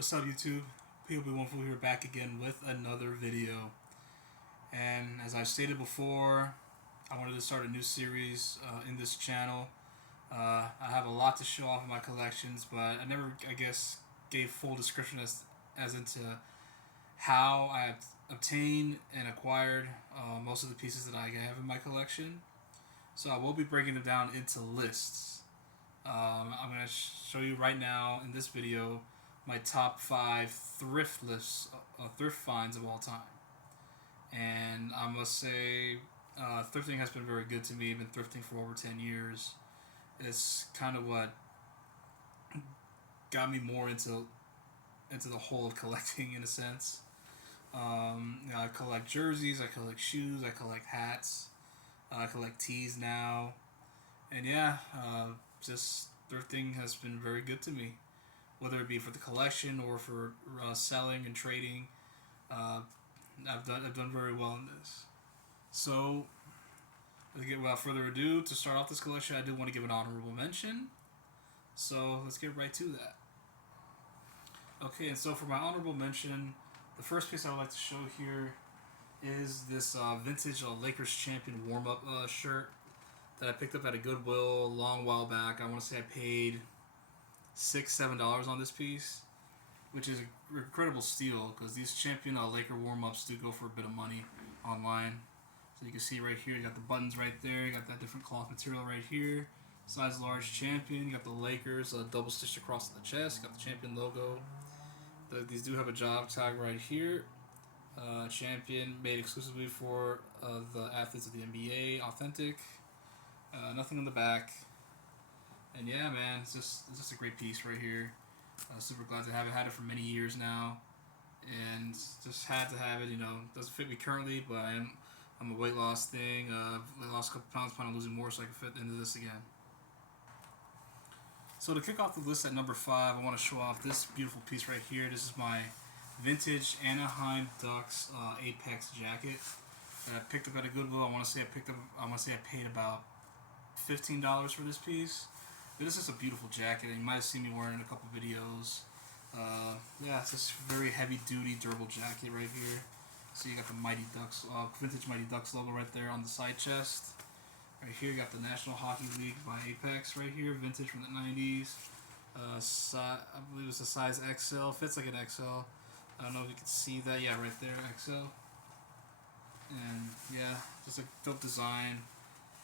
What's up, YouTube? POB14 here, back again with another video. And as I've stated before, I wanted to start a new series in this channel. I have a lot to show off in my collections, but I never, I guess, gave full description as into how I obtained and acquired most of the pieces that I have in my collection. So I will be breaking them down into lists. I'm going to show you right now in this video my top 5 thrift lists, thrift finds of all time. And I must say, thrifting has been very good to me. I've been thrifting for over 10 years. It's kind of what got me more into the whole of collecting, in a sense. I collect jerseys, I collect shoes, I collect hats, I collect tees now. And yeah, just thrifting has been very good to me, whether it be for the collection or for selling and trading. Uh, I've done very well in this. So, without further ado, to start off this collection, I do want to give an honorable mention. So let's get right to that. Okay, and so for my honorable mention, the first piece I would like to show here is this vintage Lakers champion warm-up shirt that I picked up at a Goodwill a long while back. I want to say I paid $6-7 on this piece, which is an incredible steal because these champion Laker warm-ups do go for a bit of money online. So you can see right here, you got the buttons right there, you got that different cloth material right here, size large champion, you got the Lakers double stitched across the chest, you got the champion logo. These do have a job tag right here. Champion made exclusively for the athletes of the NBA, authentic. Nothing on the back. And yeah, man, it's just a great piece right here. Super glad to have it. Had it for many years now, and just had to have it. You know, doesn't fit me currently, but I'm a weight loss thing. I lost a couple pounds, plan on losing more, so I can fit into this again. So to kick off the list at number 5, I want to show off this beautiful piece right here. This is my vintage Anaheim Ducks Apex jacket that I picked up at a Goodwill. I want to say I paid about $15 for this piece. This is a beautiful jacket, and you might have seen me wearing it in a couple videos. Yeah, it's this very heavy-duty, durable jacket right here. So you got the Mighty Ducks, vintage Mighty Ducks logo right there on the side chest. Right here, you got the National Hockey League by Apex right here, vintage from the 90s. I believe it's a size XL, fits like an XL. I don't know if you can see that. Yeah, right there, XL. And yeah, just a dope design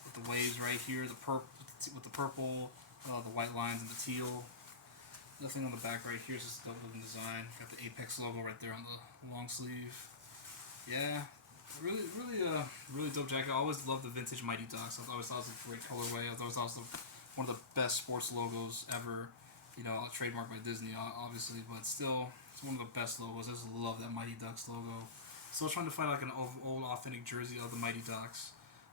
with the waves right here, with the purple, the white lines and the teal. Nothing on the back right here, it's just a dope looking design. Got the Apex logo right there on the long sleeve. Yeah, really dope jacket. I always loved the vintage Mighty Ducks. I always thought it was a great colorway. I thought it was one of the best sports logos ever. You know, trademarked by Disney, obviously, but still, it's one of the best logos. I just love that Mighty Ducks logo. Still trying to find like an old authentic jersey of the Mighty Ducks,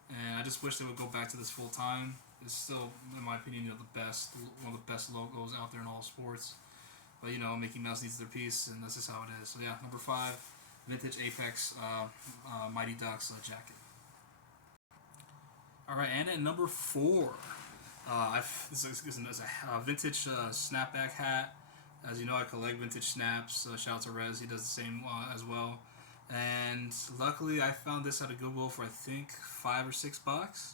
and I just wish they would go back to this full time. It's still, in my opinion, one of the best logos out there in all sports. But you know, Mickey Mouse needs their piece, and that's just how it is. So yeah, number 5, vintage Apex Mighty Ducks jacket. All right, and at number 4, this is a vintage snapback hat. As you know, I collect vintage snaps. Shout out to Rez, he does the same as well. And luckily, I found this at a Goodwill for I think $5 or $6,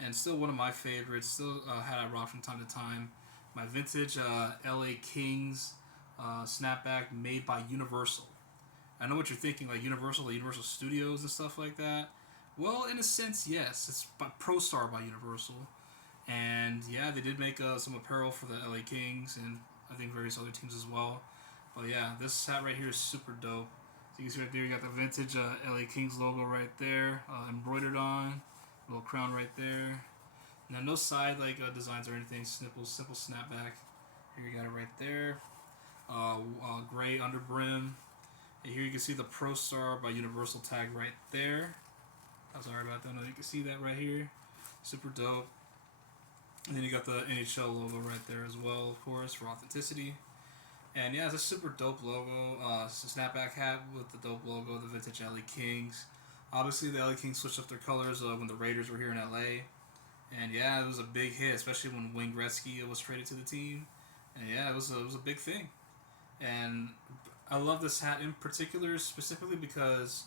and still one of my favorites. Still had I rock from time to time. My vintage LA Kings snapback made by Universal. I know what you're thinking, like Universal Studios and stuff like that. Well, in a sense, yes. It's by ProStar by Universal. And yeah, they did make some apparel for the LA Kings and I think various other teams as well. But yeah, this hat right here is super dope. So you can see right there, you got the vintage LA Kings logo right there, embroidered on. Little crown right there. Now no side designs or anything, simple snapback. Here you got it right there. Gray under brim. And here you can see the ProStar by Universal tag right there. I'm sorry about that. No, you can see that right here. Super dope. And then you got the NHL logo right there as well, of course, for authenticity. And yeah, it's a super dope logo. It's a snapback hat with the dope logo, the vintage LA Kings. Obviously, the LA Kings switched up their colors when the Raiders were here in LA. And yeah, it was a big hit, especially when Wayne Gretzky was traded to the team. And yeah, it was a big thing. And I love this hat in particular, specifically because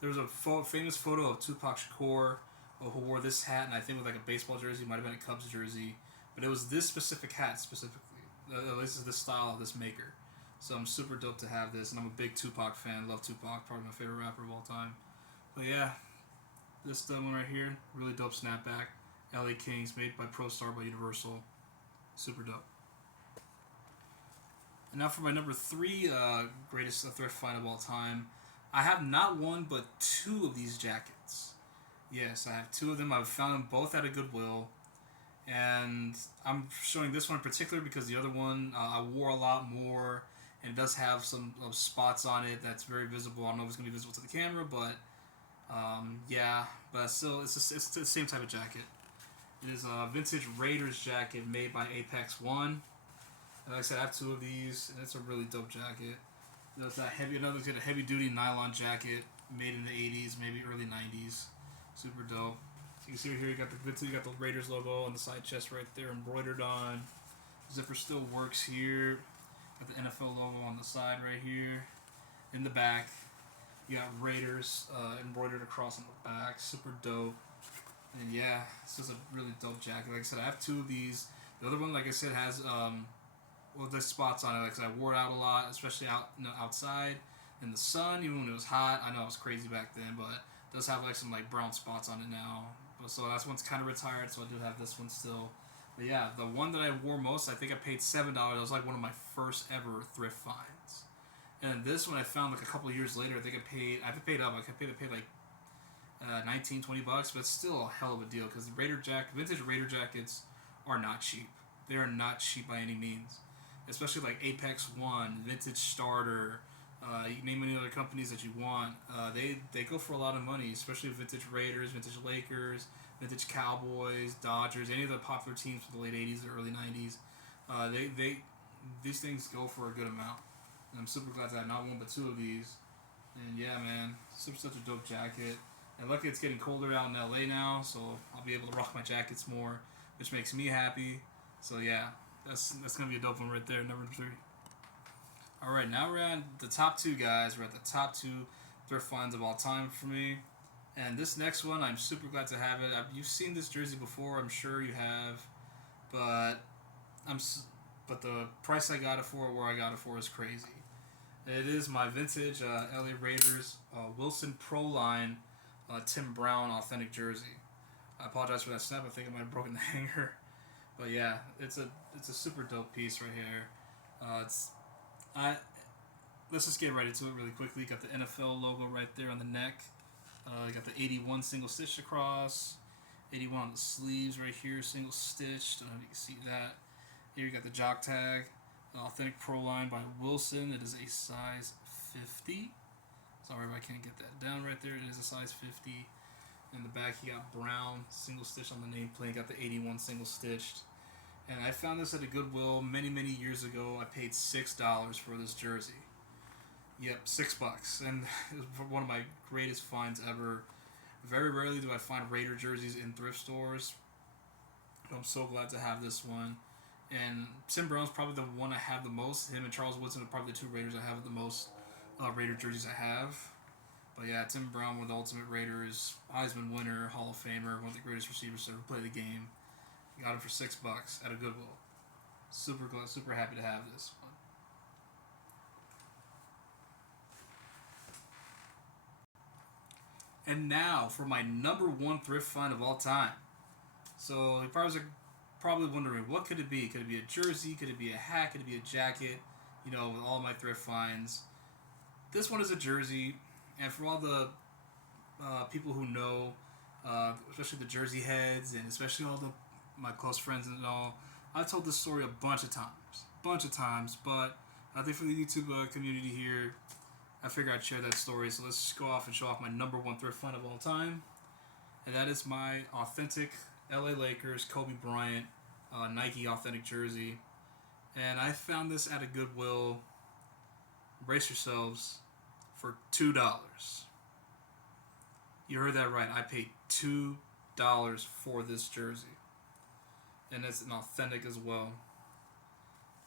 there was a famous photo of Tupac Shakur who wore this hat, and I think with like a baseball jersey, might have been a Cubs jersey, but it was this specific hat specifically. This is the style of this maker. So I'm super dope to have this, and I'm a big Tupac fan. Love Tupac, probably my favorite rapper of all time. But yeah, this one right here, really dope snapback. LA Kings, made by ProStar by Universal. Super dope. And now for my number three greatest thrift find of all time. I have not one but two of these jackets. Yes, I have two of them. I've found them both at a Goodwill. And I'm showing this one in particular because the other one I wore a lot more. And it does have some spots on it that's very visible. I don't know if it's going to be visible to the camera, but yeah. But still, it's the same type of jacket. It is a vintage Raiders jacket made by Apex One. Like I said, I have two of these, and it's a really dope jacket. There's that heavy, another's got a heavy duty nylon jacket made in the 80s, maybe early 90s. Super dope. So you can see right here, you got the Raiders logo on the side chest right there, embroidered on. Zipper still works here. Got the NFL logo on the side right here. In the back, you got Raiders embroidered across on the back. Super dope. And yeah, this is a really dope jacket. Like I said, I have two of these. The other one, like I said, has there's spots on it. Like I said, I wore it out a lot, especially outside in the sun, even when it was hot. I know it was crazy back then, but it does have like some like brown spots on it now. But so that one's kind of retired, so I do have this one still. But yeah, the one that I wore most, I think I paid $7. It was like one of my first ever thrift finds. And this one I found like a couple of years later. I think I paid up. I paid like 19, $20, but it's still a hell of a deal because vintage Raider jackets are not cheap. They are not cheap by any means. Especially like Apex One, Vintage Starter, you name any other companies that you want. They go for a lot of money, especially Vintage Raiders, Vintage Lakers, Vintage Cowboys, Dodgers, any of the popular teams from the late 80s or early 90s. These things go for a good amount. And I'm super glad to have not one but two of these. And yeah, man, such a dope jacket. And luckily it's getting colder out in LA now, so I'll be able to rock my jackets more, which makes me happy. So yeah, that's gonna be a dope one right there, number three. All right, now we're at the top two, guys. We're at the top two thrift finds of all time for me. And this next one, I'm super glad to have it. You've seen this jersey before, I'm sure you have, but but the price I got it for, where I got it for, is crazy. It is my vintage LA Raiders Wilson Pro Line Tim Brown authentic jersey. I apologize for that snap. I think I might have broken the hanger, but yeah, it's a super dope piece right here. It's I Let's just get right into it really quickly. You got the NFL logo right there on the neck. You got the 81 single stitched across. 81 on the sleeves right here, single stitched. I don't know if you can see that. Here you got the jock tag. Authentic Pro Line by Wilson. It is a size 50. Sorry if I can't get that down right there. It is a size 50. In the back, you got brown single stitch on the nameplate. Got the 81 single stitched. And I found this at a Goodwill many, many years ago. I paid $6 for this jersey. Yep, $6. And it was one of my greatest finds ever. Very rarely do I find Raider jerseys in thrift stores. I'm so glad to have this one. And Tim Brown's probably the one I have the most. Him and Charles Woodson are probably the two Raiders I have the most Raider jerseys I have. But yeah, Tim Brown, one of the ultimate Raiders, Heisman winner, Hall of Famer, one of the greatest receivers to ever play the game. Got him for $6 at a Goodwill. Super glad, super happy to have this one. And now for my number one thrift find of all time. So you probably wondering, what could it be? Could it be a jersey? Could it be a hat? Could it be a jacket? You know, with all my thrift finds. This one is a jersey, and for all the people who know, especially the jersey heads, and especially all my close friends and all, I've told this story a bunch of times. But I think for the YouTube community here, I figured I'd share that story. So let's just go off and show off my number one thrift find of all time, and that is my authentic LA Lakers Kobe Bryant Nike authentic jersey. And I found this at a Goodwill. Brace yourselves, for $2. You heard that right. I paid $2 for this jersey, and it's an authentic as well.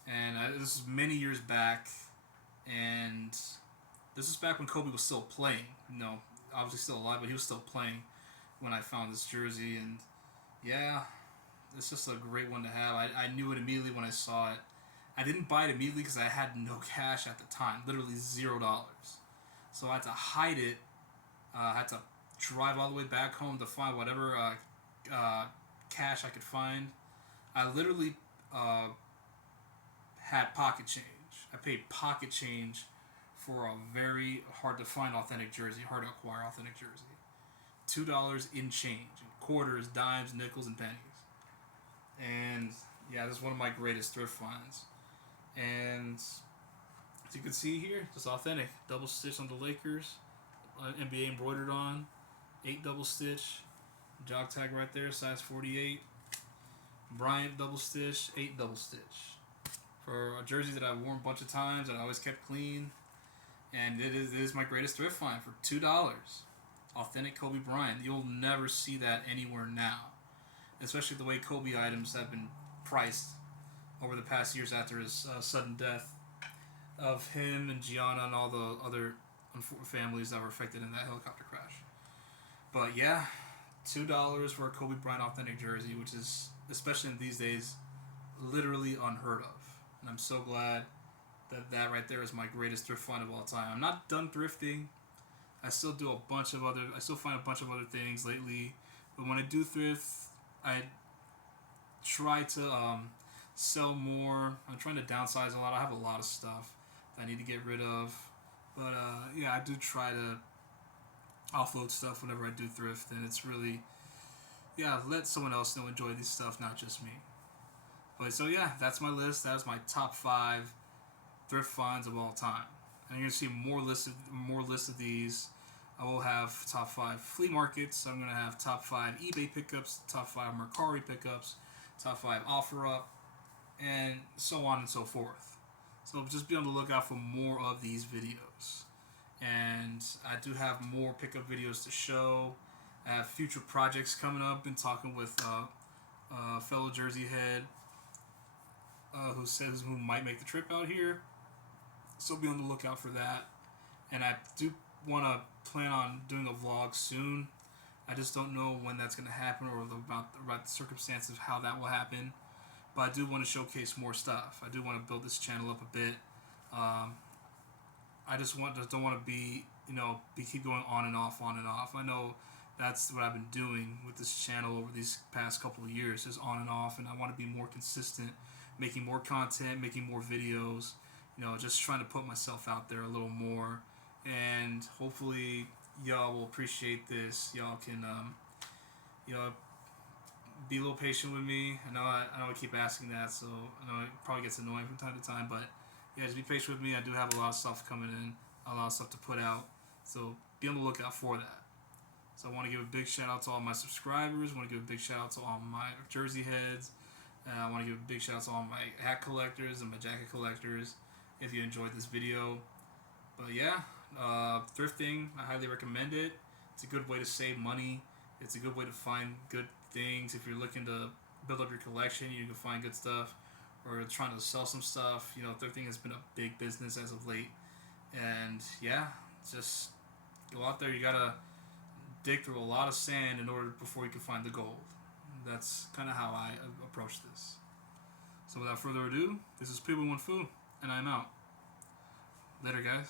And this is many years back. And this is back when Kobe was still playing. You know, obviously still alive, but he was still playing when I found this jersey. And yeah, it's just a great one to have. I knew it immediately when I saw it. I didn't buy it immediately because I had no cash at the time, literally $0. So I had to hide it. I had to drive all the way back home to find whatever cash I could find. I literally had pocket change. I paid pocket change for a very hard to find authentic jersey, hard to acquire authentic jersey. $2 in change, in quarters, dimes, nickels, and pennies. And yeah, this is one of my greatest thrift finds. And as you can see here, just authentic. Double stitch on the Lakers, NBA embroidered on, 8 double stitch, jog tag right there, size 48. Bryant double stitch, 8 double stitch. For a jersey that I've worn a bunch of times and I always kept clean. And it is my greatest thrift find for $2. Authentic Kobe Bryant. You'll never see that anywhere now. Especially the way Kobe items have been priced over the past years after his sudden death of him and Gianna and all the other families that were affected in that helicopter crash. But yeah, $2 for a Kobe Bryant authentic jersey, which is, especially in these days, literally unheard of. And I'm so glad that right there is my greatest thrift find of all time. I'm not done thrifting. I still find a bunch of other things lately. But when I do thrift, I try to sell more. I'm trying to downsize a lot. I have a lot of stuff that I need to get rid of. But yeah, I do try to offload stuff whenever I do thrift. And it's really, yeah, let someone else enjoy this stuff, not just me. But so yeah, that's my list. That's my top 5 thrift finds of all time. And you're gonna see more lists of these. I will have top 5 flea markets. I'm gonna have top 5 eBay pickups, top 5 Mercari pickups, top 5 OfferUp, and so on and so forth. So just be on the lookout for more of these videos. And I do have more pickup videos to show. I have future projects coming up. Been talking with fellow Jersey head who might make the trip out here. So be on the lookout for that. And I do want to plan on doing a vlog soon. I just don't know when that's going to happen or about the circumstances of how that will happen. But I do want to showcase more stuff. I do want to build this channel up a bit. I just don't want to be keep going on and off. I know that's what I've been doing with this channel over these past couple of years, just on and off. And I want to be more consistent, making more content, making more videos. Just trying to put myself out there a little more, and hopefully y'all will appreciate this. Y'all can, be a little patient with me. I know I keep asking that, so I know it probably gets annoying from time to time, but yeah, just be patient with me. I do have a lot of stuff coming in, a lot of stuff to put out, so be on the lookout for that. So I want to give a big shout out to all my subscribers. I want to give a big shout out to all my Jersey heads. I want to give a big shout out to all my hat collectors and my jacket collectors. If you enjoyed this video. But yeah, thrifting, I highly recommend it. It's a good way to save money. It's a good way to find good things. If you're looking to build up your collection, you can find good stuff. Or trying to sell some stuff. Thrifting has been a big business as of late. And yeah, just go out there. You gotta dig through a lot of sand before you can find the gold. That's kind of how I approach this. So without further ado, this is People One Fu. And I'm out. Later, guys.